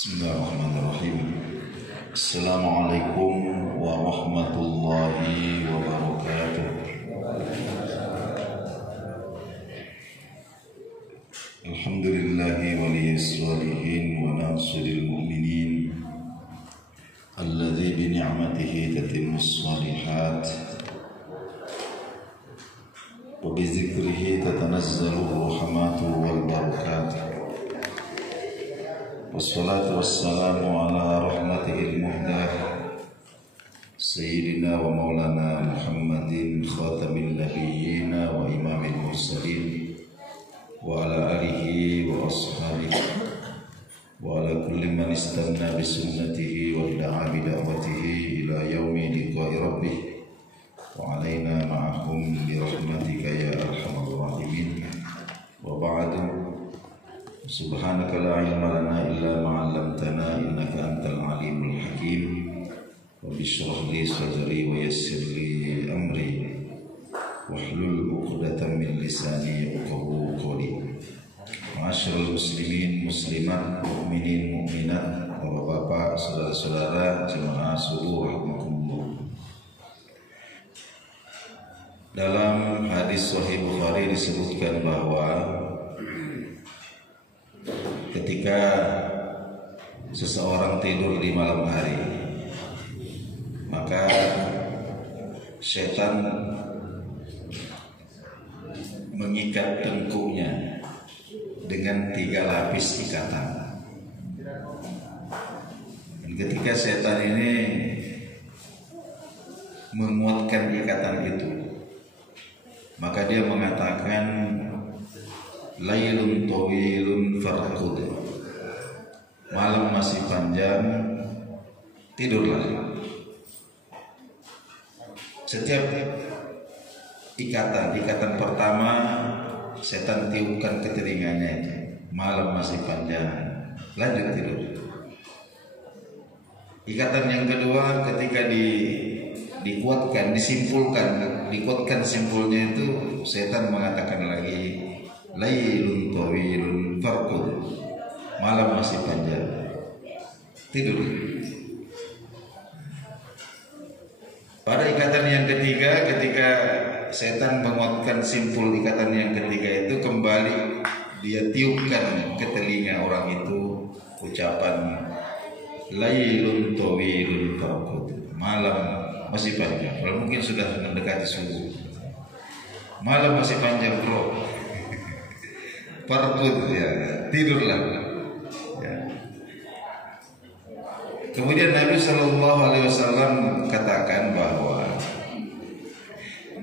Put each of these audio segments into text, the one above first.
Bismillahirrahmanirrahim. Assalamualaikum warahmatullahi wabarakatuh. Alhamdulillahi waliyis salihin wa nasiril mu'minin alladzi bi ni'matihi tatimmus shalihat wa bi dzikrihi tatanazzalu rahmatu wal barakat. Wassalatu wassalamu ala rahmatihil muhdah Sayyidina wa maulana Muhammadin khatamin nabiyyina wa imamil mursalin wa ala alihi wa ashabihi wa ala kulli man istanna bi sunnatihi wa da'a bi da'watihi ila yaumi liqa'i rabbih wa alaina ma'ahum bi rahmatika ya arhamar rahimin. Wa ba'du, subhanaka la ilma lana illa ma 'allamtana innaka antal alimul hakim. Rabbi shrah li sadri wa yassir li amri wahlul 'uqdatam min lisani yafqahu qawli. Ma'asyiral muslimin muslimat, mukminin mukminat, bapak-bapak, saudara-saudara jemaah subuh rahimakumullah. Dalam hadis Sahih Bukhari disebutkan bahwa ketika seseorang tidur di malam hari, maka setan mengikat tengkuknya dengan 3 lapis ikatan. Dan ketika setan ini menguatkan ikatan itu, maka dia mengatakan, lailun tawilun farqud, malam masih panjang, tidurlah. Setiap ikatan pertama setan tiupkan ke telinganya itu, malam masih panjang, lanjut tidur. Ikatan yang kedua ketika dikuatkan, dikuatkan simpulnya itu, setan mengatakan lagi, lailun tawilun farqud, malam masih panjang, tidur. Pada ikatan yang ketiga, ketika setan menguatkan simpul ikatan yang ketiga itu, kembali dia tiupkan ke telinga orang itu ucapan lailun tawilun farqud, malam masih panjang. Kalau mungkin sudah mendekati subuh, malam masih panjang bro, farqud, ya, tidurlah, ya. Kemudian Nabi SAW katakan bahwa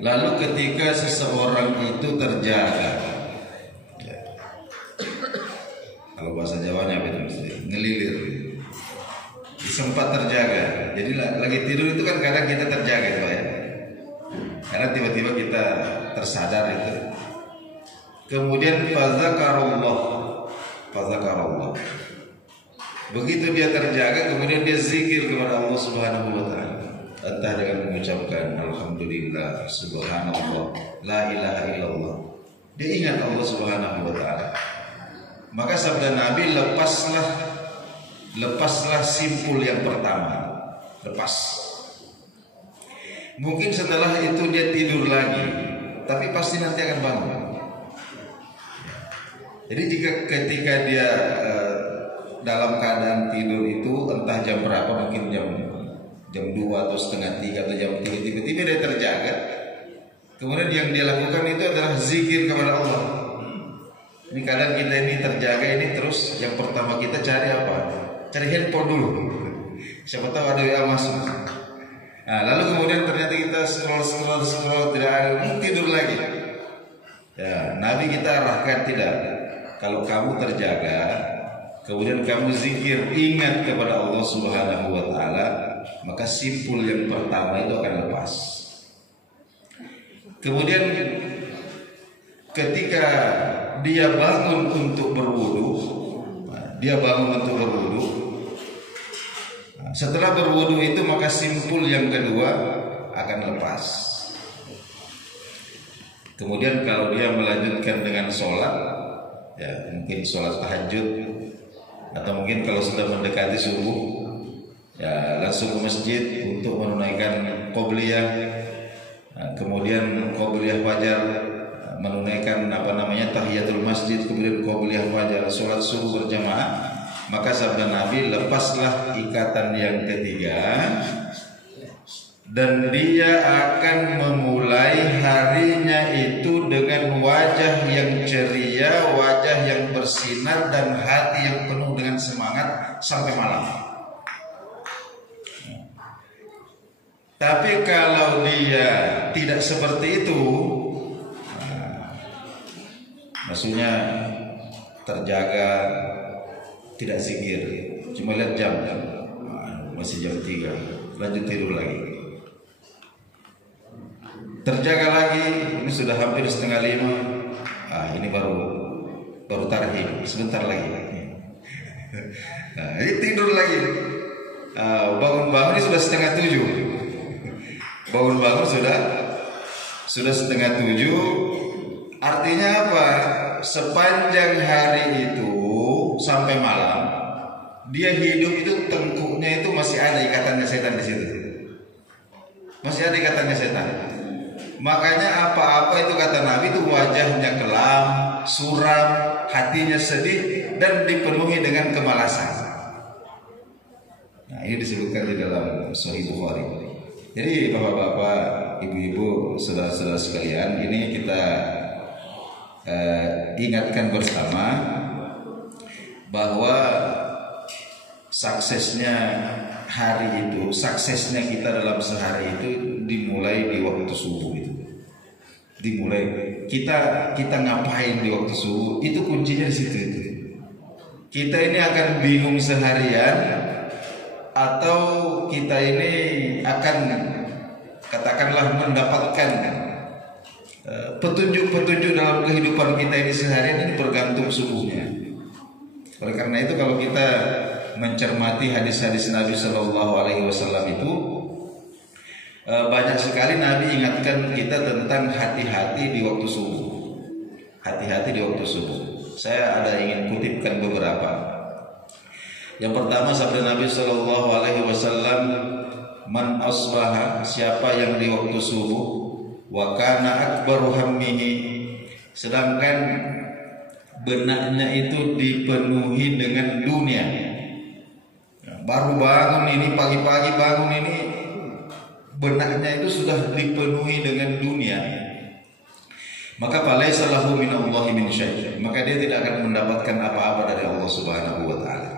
lalu ketika seseorang itu terjaga, ya, kalau bahasa Jawanya apa itu, ngelilir, sempat terjaga. Jadi lagi tidur itu kan kadang kita terjaga itu ya, karena tiba-tiba kita tersadar itu. Kemudian fazakarullah. Begitu dia terjaga, kemudian dia zikir kepada Allah Subhanahu wa taala. Entah dengan mengucapkan alhamdulillah, subhanallah, la ilaha illallah. Dia ingat Allah Subhanahu wa taala. Maka sabda Nabi, lepaslah simpul yang pertama. Lepas. Mungkin setelah itu dia tidur lagi, tapi pasti nanti akan bangun. Jadi ketika dia dalam keadaan tidur itu, entah jam berapa, mungkin jam 2 atau setengah 3 atau jam 3, tiba-tiba dia terjaga. Kemudian yang dia lakukan itu adalah zikir kepada Allah. Ini kadang kita ini terjaga ini, terus yang pertama kita cari apa? Cari handphone dulu. Siapa tahu ada WA masuk. Nah, lalu kemudian ternyata kita scroll tidak ada, tidur lagi. Ya, Nabi kita arahkan tidak. Kalau kamu terjaga, kemudian kamu zikir, ingat kepada Allah Subhanahu wa taala, maka simpul yang pertama itu akan lepas. Kemudian ketika dia bangun untuk berwudu, setelah berwudu itu, maka simpul yang kedua akan lepas. Kemudian kalau dia melanjutkan dengan sholat, ya mungkin sholat tahajud, atau mungkin kalau sudah mendekati subuh ya langsung ke masjid untuk menunaikan qobliyah. Kemudian qobliyah fajar, menunaikan tahiyatul masjid, kemudian qobliyah fajar, sholat subuh berjamaah. Maka sabda Nabi, lepaslah ikatan yang ketiga dan dia akan memulai harinya itu dengan wajah yang ceria, wajah yang bersinar dan hati yang penuh dengan semangat sampai malam. Tapi kalau dia tidak seperti itu, maksudnya terjaga, tidak zikir, cuma lihat jam, masih jam 3, lanjut tidur lagi. Terjaga lagi, ini sudah hampir 4:30, ini baru tarhim, sebentar lagi. Ini tidur lagi, bangun-bangun ini sudah 6:30. Bangun-bangun sudah 6:30. Artinya apa? Sepanjang hari itu sampai malam dia hidup itu tengkuknya itu masih ada ikatannya setan di situ. Masih ada ikatannya setan. Makanya apa-apa itu kata Nabi itu wajahnya kelam, suram, hatinya sedih dan dipenuhi dengan kemalasan. Nah, ini disebutkan di dalam Sahih Bukhari. Jadi bapak-bapak, ibu-ibu, saudara-saudara sekalian, ini kita ingatkan bersama bahwa suksesnya hari itu, suksesnya kita dalam sehari itu dimulai di waktu subuh itu. Dimulai kita ngapain di waktu subuh itu kuncinya di situ itu. Kita ini akan bingung seharian atau kita ini akan katakanlah mendapatkan petunjuk-petunjuk dalam kehidupan kita ini seharian ini bergantung subuhnya. Oleh karena itu kalau kita mencermati hadis-hadis Nabi Shallallahu Alaihi Wasallam itu banyak sekali Nabi ingatkan kita tentang hati-hati di waktu subuh. Hati-hati di waktu subuh. Saya ada ingin kutipkan beberapa. Yang pertama sabda Nabi Shallallahu Alaihi Wasallam, man asbaha, siapa yang di waktu subuh, wa kana akbaru hammihi, sedangkan benaknya itu dipenuhi dengan dunia. Baru bangun ini, pagi-pagi bangun ini, benaknya itu sudah dipenuhi dengan dunia. Maka falaisa lahu minallahi min syai', maka dia tidak akan mendapatkan apa-apa dari Allah Subhanahu wa taala.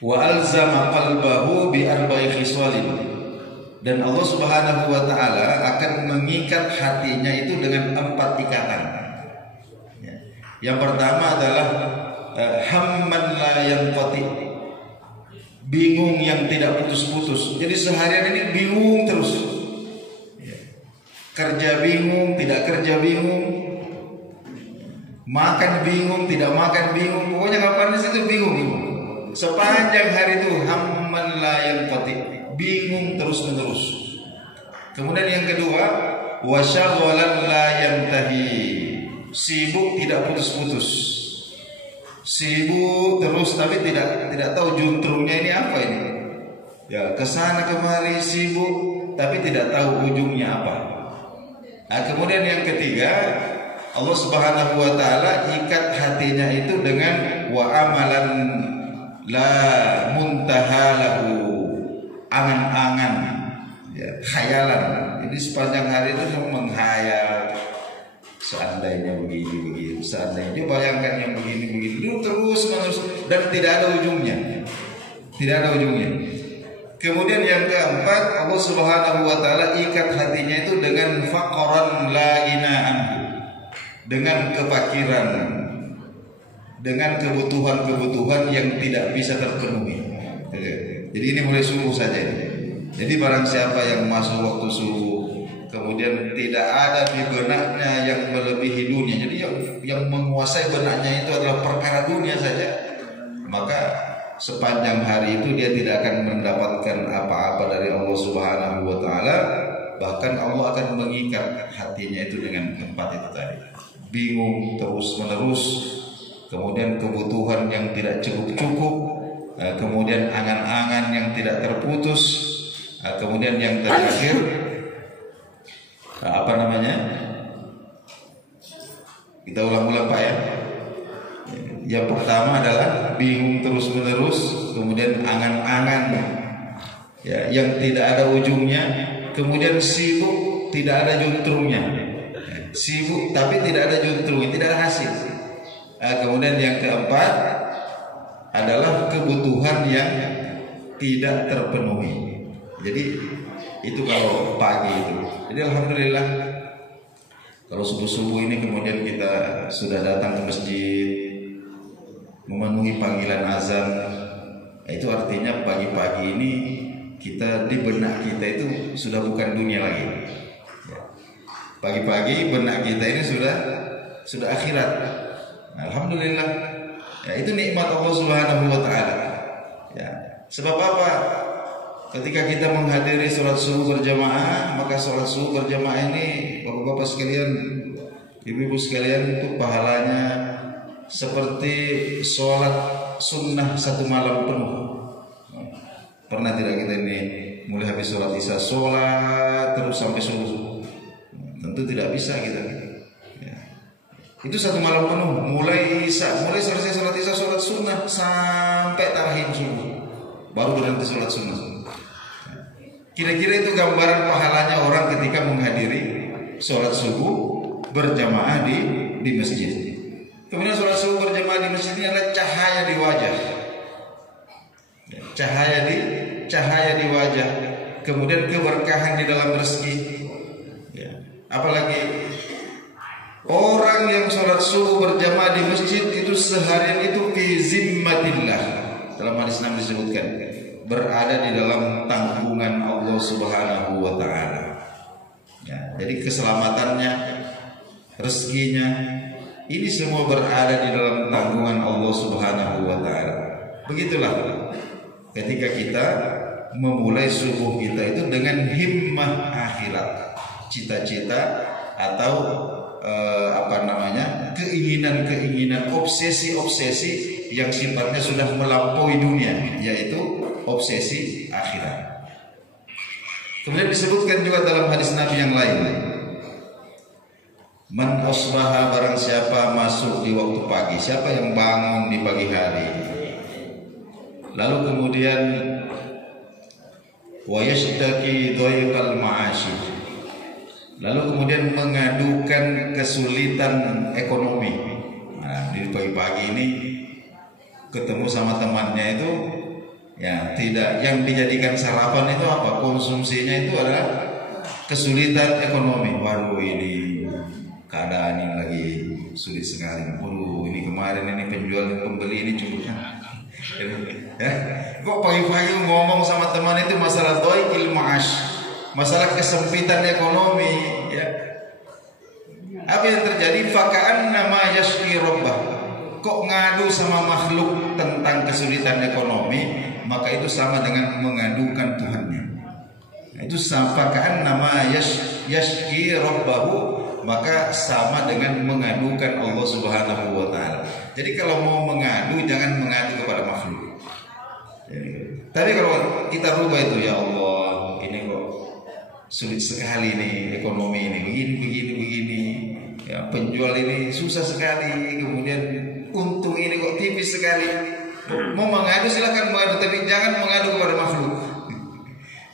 Wa alzama qalbahu bi arba'i khisalin, dan Allah Subhanahu wa taala akan mengikat hatinya itu dengan 4 ikatan. Yang pertama adalah hamman la yanqati, bingung yang tidak putus-putus. Jadi seharian ini bingung terus. Kerja bingung, tidak kerja bingung. Makan bingung, tidak makan bingung. Pokoknya ngapain di situ bingung. Sepanjang hari itu hamman la yanqati, bingung terus-menerus. Kemudian yang kedua, wasyaghalan la yantahi, sibuk tidak putus-putus. Sibuk terus tapi tidak tahu juntrungnya ini apa ini. Ya, kesana kemari sibuk tapi tidak tahu ujungnya apa. Nah, kemudian yang ketiga, Allah Subhanahu wa taala ikat hatinya itu dengan wa amalan la muntaha lahu, angan-angan, ya, khayalan. Jadi sepanjang hari itu menghayal, seandainya begini, seandainya bayangkan yang begini, terus menerus dan tidak ada ujungnya, tidak ada ujungnya. Kemudian yang keempat, Allah Subhanahu wa taala ikat hatinya itu dengan faqran la gina'an, dengan kefakiran, dengan kebutuhan-kebutuhan yang tidak bisa terpenuhi. Jadi ini mulai subuh saja. Jadi barang siapa yang masuk waktu subuh kemudian tidak ada di benaknya yang melebihi dunia, jadi yang menguasai benaknya itu adalah perkara dunia saja, maka sepanjang hari itu dia tidak akan mendapatkan apa-apa dari Allah Subhanahu wa taala. Bahkan Allah akan mengikat hatinya itu dengan 4 itu tadi. Bingung terus menerus, kemudian kebutuhan yang tidak cukup, kemudian angan-angan yang tidak terputus, kemudian yang terakhir kita ulang-ulang Pak ya. Yang pertama adalah bingung terus-menerus, kemudian angan-angan ya, yang tidak ada ujungnya, kemudian sibuk tidak ada juntrungnya, sibuk tapi tidak ada juntrungnya, tidak ada hasil. Kemudian yang keempat adalah kebutuhan yang tidak terpenuhi. Jadi itu kalau pagi itu. Jadi alhamdulillah kalau subuh-subuh ini kemudian kita sudah datang ke masjid, memenuhi panggilan azan, itu artinya pagi-pagi ini kita di benak kita itu sudah bukan dunia lagi. Pagi-pagi benak kita ini sudah akhirat. Alhamdulillah. Ya, itu nikmat Allah Subhanahu wa taala. Ya. Sebab apa? Ketika kita menghadiri sholat subuh berjamaah, maka sholat subuh berjamaah ini bapak-bapak sekalian, ibu-ibu sekalian, itu pahalanya seperti sholat sunnah satu malam penuh. Pernah tidak kita ini mulai habis sholat isya sholat terus sampai subuh? Tentu tidak bisa kita. Ya. Itu satu malam penuh, mulai selesai sholat isya sholat sunnah sampai tarahim subuh, baru berhenti sholat sunnah. Kira-kira itu gambaran pahalanya orang ketika menghadiri sholat subuh berjamaah di masjid. Kemudian sholat subuh berjamaah di masjid ini adalah cahaya di wajah, cahaya di wajah, kemudian keberkahan di dalam rezeki. Ya. Apalagi orang yang sholat subuh berjamaah di masjid itu seharian itu fi zimmatillah. Dalam hadis Nabi disebutkan berada di dalam tanggungan Allah Subhanahu wa taala. Ya, jadi keselamatannya, rezekinya, ini semua berada di dalam tanggungan Allah Subhanahu wa taala. Begitulah ketika kita memulai subuh kita itu dengan himmah akhirat, cita-cita atau keinginan-keinginan, obsesi-obsesi yang sifatnya sudah melampaui dunia, yaitu obsesi akhirat. Kemudian disebutkan juga dalam hadis Nabi yang lain, man asbaha, barang siapa masuk di waktu pagi, siapa yang bangun di pagi hari, lalu kemudian wa yashtaki dhaiqal ma'ashi, lalu kemudian mengadukan kesulitan ekonomi. Nah, di pagi-pagi ini ketemu sama temannya itu, ya tidak, yang dijadikan sarapan itu apa? Konsumsinya itu adalah kesulitan ekonomi. Waduh, ini keadaan ini lagi sulit sekali. Waduh, ini kemarin ini penjual pembeli ini cukup. Ya, kok pagi-pagi ngomong sama teman itu masalah dhaikil ma'ash, masalah kesempitan ekonomi, ya. Apa yang terjadi? Faka'anna ma yashki rabbah. Kok ngadu sama makhluk tentang kesulitan ekonomi, maka itu sama dengan mengadukan Tuhannya. Itu faka'anna ma yashki rabbahu, maka sama dengan mengadukan Allah Subhanahu wa taala. Jadi kalau mau mengadu, jangan mengadu kepada makhluk. Tapi kalau kita rubah itu, ya Allah, ini kok sulit sekali nih ekonomi ini, begini. Ya, penjual ini susah sekali, kemudian untung ini kok tipis sekali. Mau mengadu silakan mengadu, tapi jangan mengadu kepada makhluk.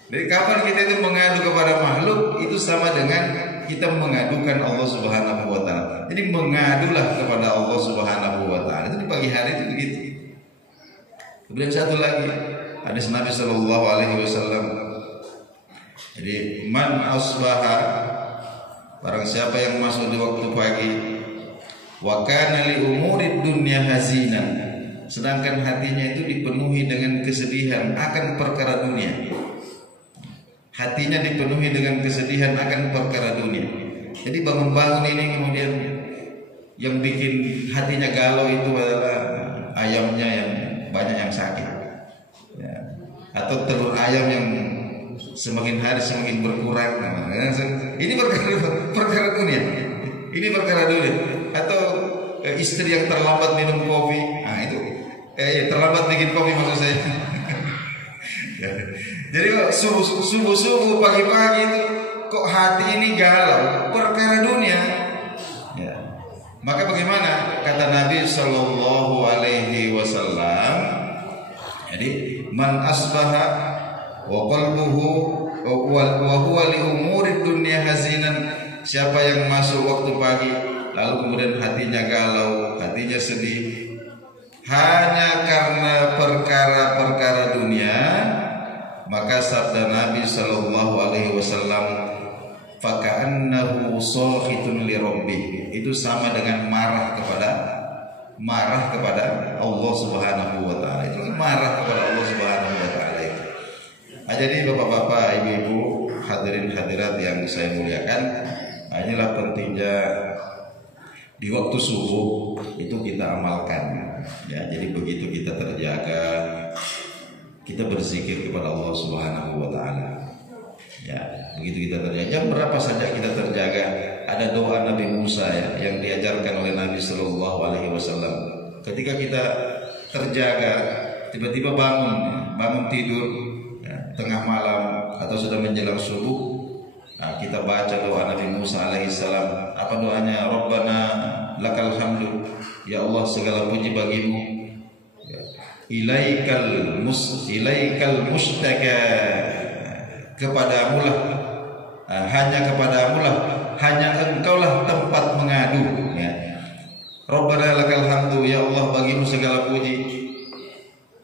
Jadi kapan kita itu mengadu kepada makhluk, itu sama dengan kita mengadukan Allah Subhanahu wa taala. Jadi mengadulah kepada Allah Subhanahu wa taala. Itu di pagi hari itu begitu. Kemudian satu lagi, hadis Nabi sallallahu alaihi wasallam. Jadi man asbaha, barang siapa yang masuk di waktu pagi, wa kana li umurid dunya hazinan, sedangkan hatinya itu dipenuhi dengan kesedihan akan perkara dunia. Hatinya dipenuhi dengan kesedihan akan perkara dunia. Jadi bangun-bangun ini kemudian yang bikin hatinya galau itu adalah ayamnya yang banyak yang sakit, ya. Atau telur ayam yang semakin hari semakin berkurang. Ini perkara dunia. Ini perkara dunia. Atau istri yang terlambat minum kopi. Nah itu terlambat bikin kopi maksud saya. Jadi subuh pagi-pagi itu kok hati ini galau perkara dunia. Ya. Maka bagaimana kata Nabi Shallallahu Alaihi Wasallam? Jadi man asbaha wa qalbuhu wa huwa li umuri dunya hazinan. Siapa yang masuk waktu pagi lalu kemudian hatinya galau, hatinya sedih hanya karena perkara-perkara dunia, maka sabda Nabi Shallallahu Alaihi Wasallam, faka'annahu sakhitun li rabbih, itu sama dengan marah kepada Allah Subhanahu wa taala. Itu marah kepada Allah Subhanahu wa taala itu. Jadi bapak-bapak, ibu-ibu, hadirin hadirat yang saya muliakan, inilah pentingnya di waktu subuh itu kita amalkan. Ya, jadi begitu kita terjaga, kita berzikir kepada Allah Subhanahu wa taala. Ya, begitu kita terjaga, jam berapa saja kita terjaga. Ada doa Nabi Musa ya, yang diajarkan oleh Nabi Shallallahu Alaihi Wasallam. Ketika kita terjaga, tiba-tiba bangun tidur ya, tengah malam atau sudah menjelang subuh, nah, kita baca doa Nabi Musa alaihissalam. Apa doanya? Rabbana lakal hamdu, ya Allah segala puji bagimu. Ya. Ilaikal mustaka, kepadamu lah, hanya kepadamu lah, hanya engkaulah tempat mengadu. Ya. Rabbana lakal hamdu, ya Allah bagimu segala puji.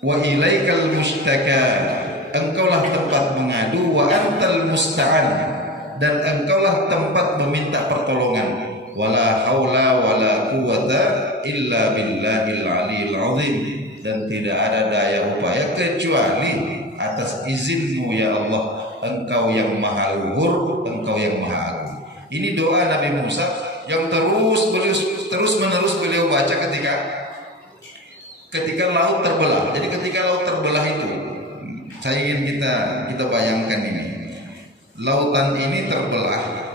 Wa ilaikal mustaka, engkaulah tempat mengadu. Wa antal musta'an, dan engkaulah tempat meminta pertolongan. Wala haula wala quwata illa billahil aliyil azim, dan tidak ada daya upaya kecuali atas izinmu ya Allah. Engkau yang maha luhur, engkau yang maha agung. Ini doa Nabi Musa yang terus menerus beliau baca ketika laut terbelah. Jadi ketika laut terbelah itu, saya ingin kita bayangkan ini. Lautan ini terbelah.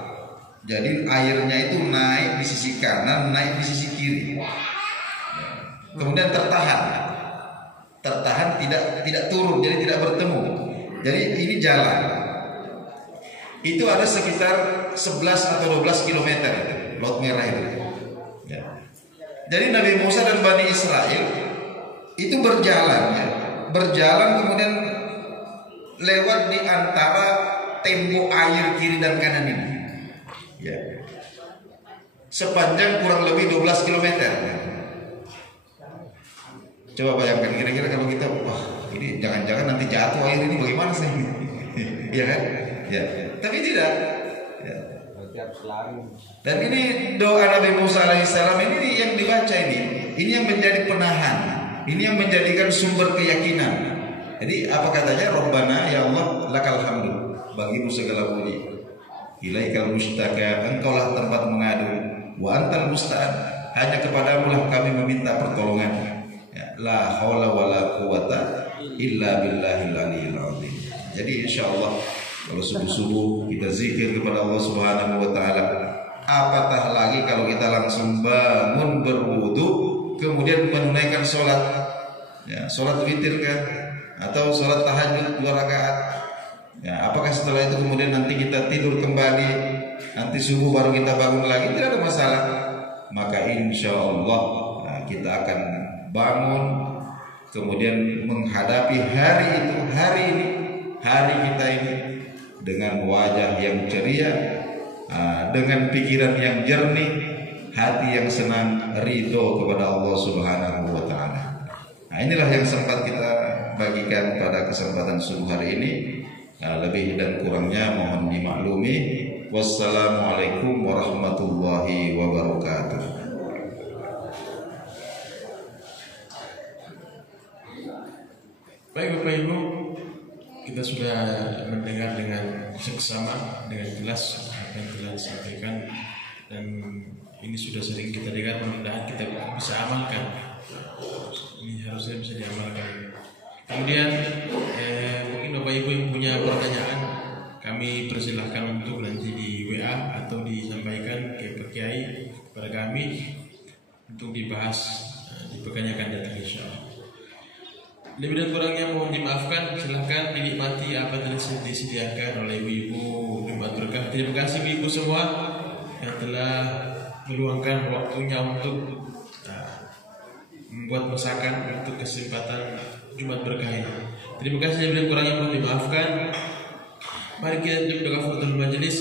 Jadi airnya itu naik di sisi kanan, naik di sisi kiri. Kemudian tertahan tidak turun, jadi tidak bertemu. Jadi ini jalan. Itu ada sekitar 11 atau 12 km itu, Laut Merah itu. Ya. Jadi Nabi Musa dan Bani Israel itu berjalan kemudian lewat di antara tembok air kiri dan kanan ini. Ya. Sepanjang kurang lebih 12 km. Coba bayangkan kira-kira kalau kita, wah ini jangan-jangan nanti jatuh air ini bagaimana sih? Iya kan? Ya. Tapi tidak. Ya. Dan ini doa Nabi Musa alaihissalam ini yang dibaca ini yang menjadi penahan, ini yang menjadikan sumber keyakinan. Jadi apa katanya? Rabbana ya Allah lakal hamdu, bagimu segala puji. Ilaikal mustaka, engkaulah tempat mengadu. Wa antal musta'an, hanya kepadamu lah kami meminta pertolongan. Ya, la haula wala quwata illa billahil aliyil azim. Jadi insyaallah kalau subuh-subuh kita zikir kepada Allah Subhanahu wa taala, apatah lagi kalau kita langsung bangun berwudu kemudian menunaikan sholat. Ya, sholat witir kah atau sholat tahajud 2 rakaat. Ya, apakah setelah itu kemudian nanti kita tidur kembali, nanti subuh baru kita bangun lagi? Tidak ada masalah. Maka insya Allah kita akan bangun kemudian menghadapi hari kita ini dengan wajah yang ceria, dengan pikiran yang jernih, hati yang senang, ridho kepada Allah Subhanahu wa taala. Nah, inilah yang sempat kita bagikan pada kesempatan subuh hari ini. Lebih dan kurangnya mohon dimaklumi. Wassalamualaikum warahmatullahi wabarakatuh. Baik Bapak Ibu, kita sudah mendengar dengan seksama, dengan jelas apa yang telah disampaikan, dan ini sudah sering kita dengar, mudah-mudahan kita bisa amalkan. Ini harusnya bisa diamalkan. Kemudian mungkin Bapak Ibu yang punya pertanyaan, kami persilahkan untuk nanti di WA atau disampaikan ke Pak Kiai kepada kami untuk dibahas di pekan yang akan datang insyaallah. Lebih dan kurangnya mohon dimaafkan. Silahkan dinikmati apa yang telah disediakan oleh ibu-ibu Jumat Berkah. Terima kasih ibu-ibu semua yang telah meluangkan waktunya untuk membuat masakan untuk kesempatan Jumat Berkah ini. Terima kasih lebih dan kurangnya mohon dimaafkan. Mari kita berdoa kafaratul majelis.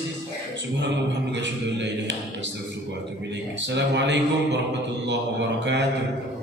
Subhanallah walhamdulillah, asyhadu an la ilaha illallah, astaghfiruka wa atubu ilaik. Assalamualaikum warahmatullahi wabarakatuh.